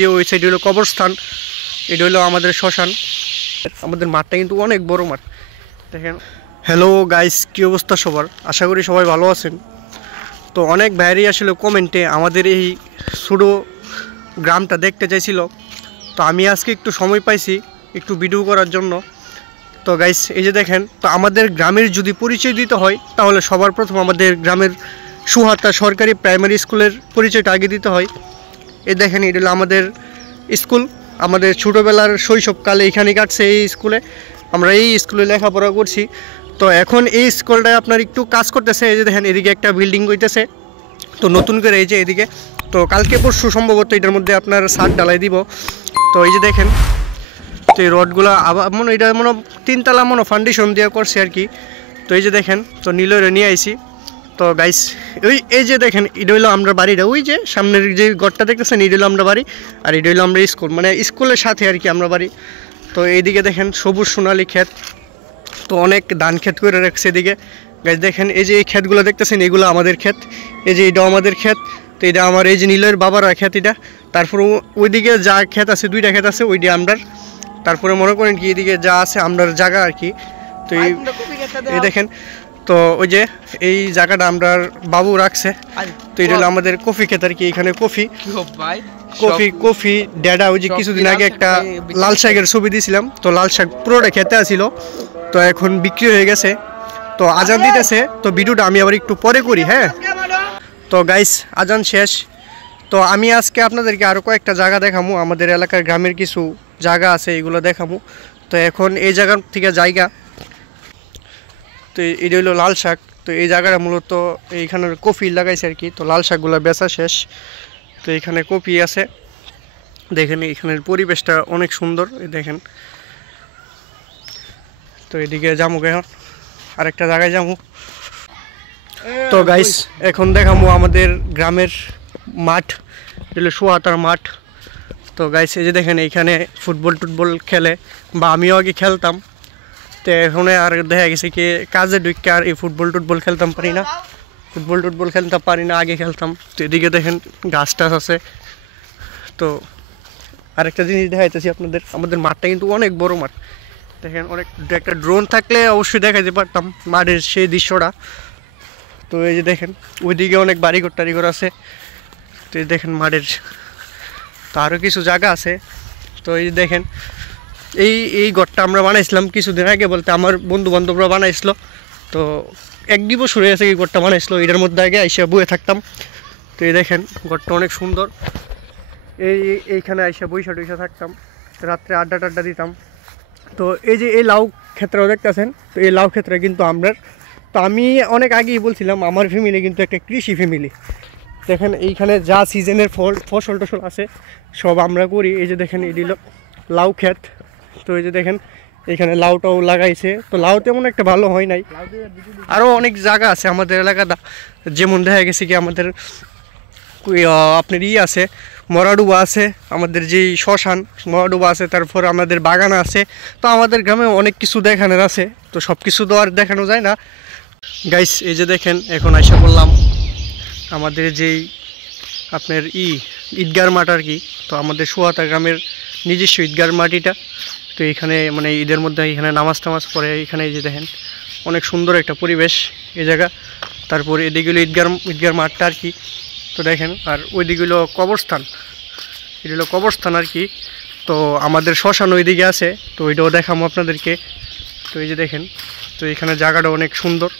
যে ওই সাইড হলো কবরস্থান, এটা হলো আমাদের শ্মশান। আমাদের মাঠটা কিন্তু অনেক বড় মাঠ দেখেন। হ্যালো গাইস, কী অবস্থা সবার? আশা করি সবাই ভালো আছেন। তো অনেক ভাইয়ারই আসলে কমেন্টে আমাদের এই ছোটো গ্রামটা দেখতে চাইছিল, তো আমি আজকে একটু সময় পাইছি একটু ভিডিও করার জন্য। তো গাইস এই যে দেখেন, তো আমাদের গ্রামের যদি পরিচয় দিতে হয় তাহলে সবার প্রথম আমাদের গ্রামের সুহাতা সরকারি প্রাইমারি স্কুলের পরিচয়টা আগে দিতে হয়। এই দেখেন, এটা হলো আমাদের স্কুল। আমাদের ছোটোবেলার শৈশবকালে এখানে কাটছে এই স্কুলে, আমরা এই স্কুলে লেখাপড়া করছি। তো এখন এই স্কুলটায় আপনার একটু কাজ করতেছে। এই যে দেখেন, এদিকে একটা বিল্ডিং হইতেছে তো নতুন করে, এই যে এদিকে। তো কালকে পরশু সম্ভবত এটার মধ্যে আপনার ছাদ ঢালাই দিব। তো এই যে দেখেন, তো এই রডগুলো আবার মনে এটা মনে 3 তলা মনে ফাউন্ডেশন দেওয়া করছে আর কি। তো এই যে দেখেন, তো নীলরে নিয়ে আইছি। তো গাইস এই যে দেখেন, এটা হইলো আমরা বাড়িটা, ওই যে সামনের যে ঘরটা দেখতেছেন এটা হলো আমরা বাড়ি, আর এটা হলো আমরা স্কুল, মানে স্কুলের সাথে আর কি আমরা বাড়ি। তো এইদিকে দেখেন সবুজ সোনালি ক্ষেত, তো অনেক ধান ক্ষেত করে রাখছে এদিকে। গাইস দেখেন, এই যে এই ক্ষেতগুলো দেখতেছেন এগুলো আমাদের ক্ষেত, এই যে এটাও আমাদের ক্ষেত। তো এটা আমার এই যে নীলের বাবার ক্ষেত এটা। তারপর ওইদিকে যা ক্ষেত আছে 2টা ক্ষেত আছে, ওইটা আমরার। তারপরে মনে করেন কি এদিকে যা আছে আমরার জায়গা আর কি। তো এই দেখেন, তো ওই যে এই জায়গাটা আমরা বাবু রাখছে। তো এটা হলো আমাদের কফি ক্ষেত আর কি। এখানে কফি কফি ড্যাডা ওই যে কিছুদিন আগে একটা লাল শাকের ছবি দিয়েছিলাম, তো লাল শাক পুরোটা খেতে আসছিল, তো এখন বিক্রি হয়ে গেছে। তো আজান দিতেছে, তো ভিডিওটা আমি আবার একটু পরে করি, হ্যাঁ। তো গাইস আজান শেষ, তো আমি আজকে আপনাদেরকে আরও কয়েকটা জায়গা দেখাবো। আমাদের এলাকার গ্রামের কিছু জায়গা আছে, এগুলো দেখাবো। তো এখন এই জায়গার থেকে জায়গা, তো এটা হলো লাল শাক। তো এই জায়গাটা মূলত এইখানে কফি লাগাইছে আর কি। তো লাল শাকগুলো বেচা শেষ, তো এখানে কপি আছে। দেখেন এখানের পরিবেশটা অনেক সুন্দর, এই দেখেন। তো এদিকে যাবো, এখন আরেকটা জায়গায় যাবো। তো গাইস এখন দেখাবো আমাদের গ্রামের মাঠ, এগুলো সুহাতার মাঠ। তো গাইস এই যে দেখেন, এইখানে ফুটবল খেলে, বা আমিও আগে খেলতাম। তো এখন আর দেখা গেছে কি কাজে ঢুকে আর এই ফুটবল খেলতাম পারি না, খেলতে পারি না, আগে খেলতাম। তো এদিকে দেখেন গাছ টাছ আছে। তো আরেকটা জিনিস দেখাইতেছি আপনাদের, আমাদের মাঠটা কিন্তু অনেক বড় মাঠ দেখেন। অনেক একটা ড্রোন থাকলে অবশ্যই দেখাইতে পারতাম মাঠের সেই দৃশ্যটা। তো এই যে দেখেন ওইদিকে অনেক বাড়িঘর টাড়িঘর আছে। তো এই দেখেন তো আরও কিছু জায়গা আছে। তো এই দেখেন, এই ঘরটা আমরা বানাইছিলাম কিছুদিন আগে, বলতে আমার বন্ধু বান্ধবরা বানাইছিল। তো 1-2 বছর হয়ে গেছে এই ঘরটা বানাইছিল, এটার মধ্যে আগে আইসা বয়ে থাকতাম। তো এই দেখেন ঘরটা অনেক সুন্দর। এইখানে আইসা বইসা থাকতাম, রাত্রে আড্ডা দিতাম। তো এই যে এই লাউ ক্ষেত্রেও দেখতেছেন, তো এই লাউ ক্ষেত্রে কিন্তু আমরা, তো আমি অনেক আগেই বলছিলাম আমার ফ্যামিলি কিন্তু একটা কৃষি ফ্যামিলি। দেখেন এইখানে যা সিজনের ফসল টসল আছে সব আমরা করি। এই যে দেখেন এই দিল লাউ ক্ষেত। তো এই যে দেখেন এখানে লাউটাও লাগাইছে। তো লাউ তেমন একটা ভালো হয় নাই, আরও অনেক জায়গা আছে আমাদের এলাকাটা। যেমন দেখা গেছে কি আমাদের আপনার আছে মরাডুবা আছে, আমাদের যেই শ্মশান মরাডুবা আছে, তারপর আমাদের বাগান আছে। তো আমাদের গ্রামে অনেক কিছু দেখানোর আছে, তো সব কিছু তো আর দেখানো যায় না। গাইস এই যে দেখেন, এখন আইসা বললাম আমাদের যেই আপনার ঈদগার মাঠ আর কি। তো আমাদের সুহাতা গ্রামের নিজস্ব ঈদগার মাটিটা। তো এখানে মানে ঈদের মধ্যে এখানে নামাজ টামাজ পড়ে। এখানে এই যে দেখেন অনেক সুন্দর একটা পরিবেশ এই জায়গা। তারপর এদিকে হলো ঈদগার মাঠটা আর কি। তো দেখেন, আর ওইদিকে হলো কবরস্থান, এটা হলো কবরস্থান আর কি। তো আমাদের শ্মশান ওইদিকে আছে, তো ওইটাও দেখাবো আপনাদেরকে। তো এই যে দেখেন, তো এখানে জায়গাটা অনেক সুন্দর।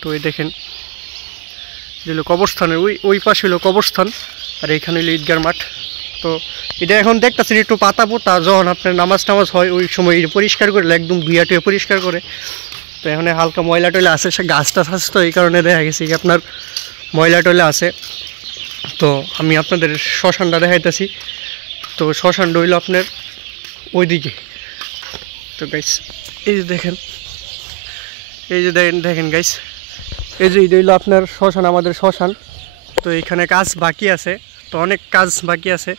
তো এই দেখেন যে হলো কবরস্থানের ওই পাশে হলো কবরস্থান, আর এইখানে হলো ঈদগার মাঠ। তো এটা এখন দেখতেছেন একটু পাতা পোতা, যখন আপনার নামাজ টামাজ হয় ওই সময় পরিষ্কার করে একদম ধুয়ে পরিষ্কার করে। তো এখানে হালকা ময়লা টয়লা আছে, সে গাছ টাছ আছে, তো এই কারণে দেখা গেছে কি আপনার ময়লা টয়লা আছে। তো আমি আপনাদের শ্মশানটা দেখাইতেছি। তো শ্মশানটা হইলো আপনার ওইদিকে। তো গাইস এই যে দেখেন, দেখেন গাইস, এই যে এটা হইলো আপনার শ্মশান, আমাদের শ্মশান। তো এখানে কাজ বাকি আছে, তো অনেক কাজ বাকি আছে।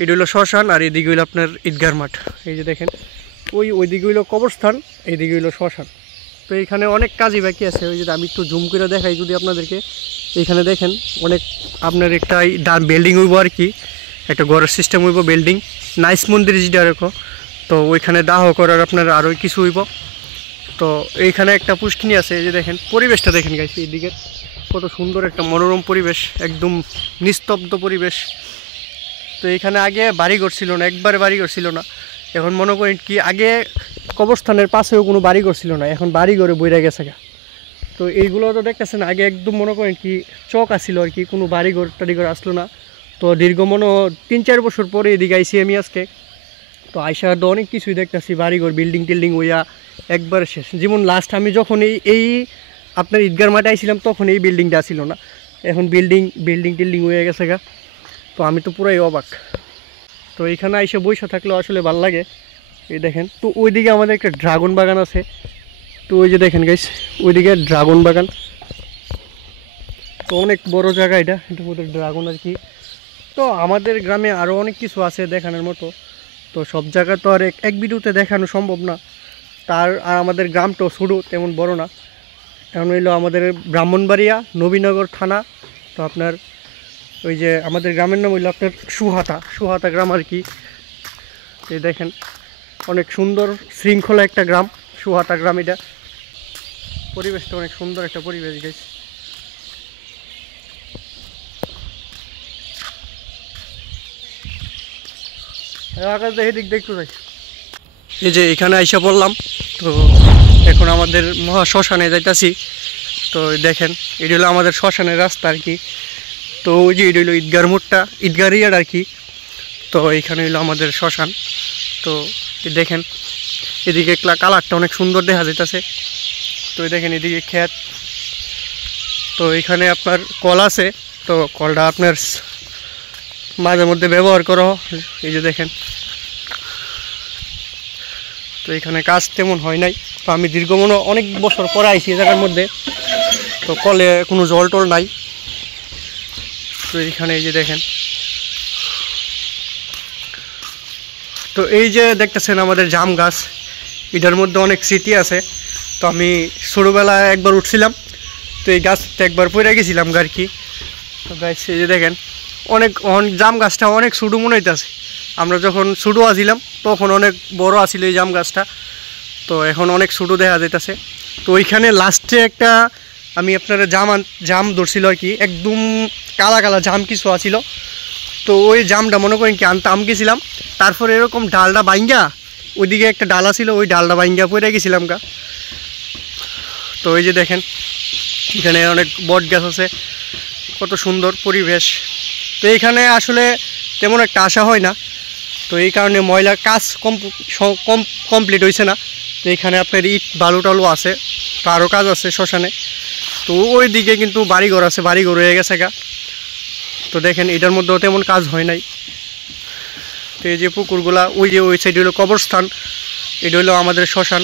এটা হইলো শ্মশান, আর এইদিকে হইলো আপনার ঈদগার মাঠ। এই যে দেখেন ওইদিকে হইলো কবরস্থান, এইদিকে হইলো শ্মশান। তো এখানে অনেক কাজই বাকি আছে। ওই যে আমি একটু জুম করে দেখাই যদি আপনাদেরকে, এইখানে দেখেন অনেক আপনার একটা বিল্ডিং হইব আর কি। একটা ঘরের সিস্টেম হইব, বিল্ডিং নাইস মন্দির যেটা রেখো। তো ওইখানে দাহ করার আপনার আরও কিছু হইব। তো এইখানে একটা পুষ্কিনি আছে, এই যে দেখেন পরিবেশটা দেখেন গাইস, এইদিকে কত সুন্দর একটা মনোরম পরিবেশ, একদম নিস্তব্ধ পরিবেশ। তো এইখানে আগে বাড়িঘর ছিল না, একবারে বাড়িঘর ছিল না। এখন মনে করেন কি আগে কবরস্থানের পাশেও কোনো বাড়িঘর ছিল না, এখন বাড়িঘরে বইরা গেছে গা। তো এইগুলো তো দেখতেছেন আগে একদম মনে করেন কি চক আসছিল আর কি, কোনো বাড়িঘর টাড়িঘর আসলো না। তো দীর্ঘ মনে 3-4 বছর পরে এদিকে আইসি আমি আজকে। তো আইসা তো অনেক কিছুই দেখতেছি, বাড়িঘর বিল্ডিং টিল্ডিং হইয়া একবারে শেষ। যেমন লাস্ট আমি যখন এই আপনার ঈদগার মাঠে আইছিলাম তখন এই বিল্ডিংটা ছিল না, এখন বিল্ডিং টিল্ডিং হয়ে গেছে গা। তো আমি তো পুরাই অবাক। তো এইখানে আইসা বইসা থাকলেও আসলে ভালো লাগে। এই দেখেন, তো ওইদিকে আমাদের একটা ড্রাগন বাগান আছে। তো ওই যে দেখেন গাইস, ওইদিকে ড্রাগন বাগান, তো অনেক বড় জায়গা এটা, এটার মধ্যে ড্রাগন আর কি। তো আমাদের গ্রামে আরও অনেক কিছু আছে দেখানোর মতো। তো সব জায়গা তো আর এক ভিডিওতে দেখানো সম্ভব না। আর আমাদের গ্রামটাও ছোটো, তেমন বড় না। এখন হইলো আমাদের ব্রাহ্মণবাড়িয়া নবীনগর থানা। তো আপনার ওই যে আমাদের গ্রামের নাম হইলো আপনার সুহাতা গ্রাম আর কি। এই দেখেন অনেক সুন্দর শৃঙ্খলা একটা গ্রাম, সুহাতা গ্রাম। এটা পরিবেশটা অনেক সুন্দর একটা পরিবেশ গাইস। আকাশ দেখে দিক দেখতে যাই। এই যে এখানে আইসা পড়লাম। তো এখন আমাদের মহা শ্মশানে যাইতাছি। তো দেখেন এটা হলো আমাদের শ্মশানের রাস্তা আর কি। তো ওই যে এটা হলো ঈদগার মোড়টা, ঈদগার ইয়ার আর কি। তো এইখানে হলো আমাদের শ্মশান। তো দেখেন এদিকে কালারটা অনেক সুন্দর দেখা যাইতেছে। তো দেখেন এদিকে ক্ষেত। তো এখানে আপনার কল আছে, তো কলটা আপনার মাঝে মধ্যে ব্যবহার করো। এই যে দেখেন, তো এখানে কাজ তেমন হয় নাই। তো আমি দীর্ঘ অনেক বছর পরে আইছি এই জায়গার মধ্যে। তো কলে কোনো জল টল নাই। তো এইখানে এই যে দেখেন, তো এই যে দেখতেছেন আমাদের জাম গাছ, এটার মধ্যে অনেক স্মৃতি আছে। তো আমি ছোটোবেলায় একবার উঠছিলাম, তো এই গাছটা একবার পড়ে গেছিলাম আর কি। তো গাছ এই যে দেখেন অনেক জাম গাছটা অনেক ছোটো মনে হইতেছে। আমরা যখন ছোটো আসিলাম তখন অনেক বড় আসিল এই জাম গাছটা। তো এখন অনেক ছোটো দেখা যাইতেছে। তো ওইখানে লাস্টে একটা আমি আপনার জাম ধরছিল আর কি, একদম কালা কালা জাম কিছু আসিল। তো ওই জামটা মনে করেন কি আম গেছিলাম, তারপরে এরকম ডালটা বাইঙ্গা, ওইদিকে একটা ডালা ছিল, ওই ডালটা বাইঙ্গা পড়ে গেছিলাম গা। তো এই যে দেখেন এখানে অনেক বট গাছ আছে, কত সুন্দর পরিবেশ। তো এইখানে আসলে তেমন একটা আশা হয় না, তো এই কারণে ময়লা কাজ কমপ্লিট হয়েছে না। তো এইখানে আপনার ইট বালু টালু আছে, তো আরও কাজ আছে শ্মশানে। তো ওই দিকে কিন্তু বাড়িঘর আছে, বাড়িঘর হয়ে গেছে গা। তো দেখেন এটার মধ্যেও তেমন কাজ হয় নাই। তো এই যে পুকুরগুলা, ওই যে ওই সাইড হলো কবরস্থান, এটা হলো আমাদের শ্মশান।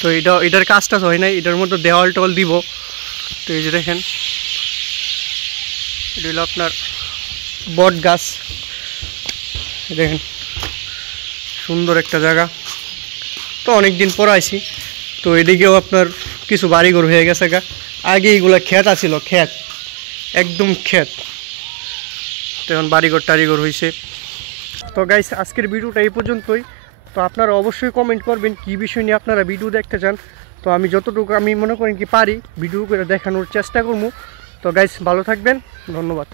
তো এটার কাজটা হয় নাই, এটার মধ্যে দেওয়াল টেওয়াল দিব। তো এই যে দেখেন এটা হলো আপনার বট গাছ, দেখেন সুন্দর একটা জায়গা। তো অনেক দিন পর আইছি। তো এদিকেও আপনার কিছু বাড়িঘর হয়ে গেছে গা। আগে এইগুলা ক্ষেত আছিল, ক্ষেত একদম ক্ষেত, তো এখন বাড়িঘর টাড়িঘর হয়েছে। তো গাইস আজকের ভিডিওটা এই পর্যন্তই। তো আপনারা অবশ্যই কমেন্ট করবেন কী বিষয় নিয়ে আপনারা ভিডিও দেখতে চান। তো আমি যতটুকু আমি মনে করেন কি পারি ভিডিও করে দেখানোর চেষ্টা করবো। তো গাইস ভালো থাকবেন, ধন্যবাদ।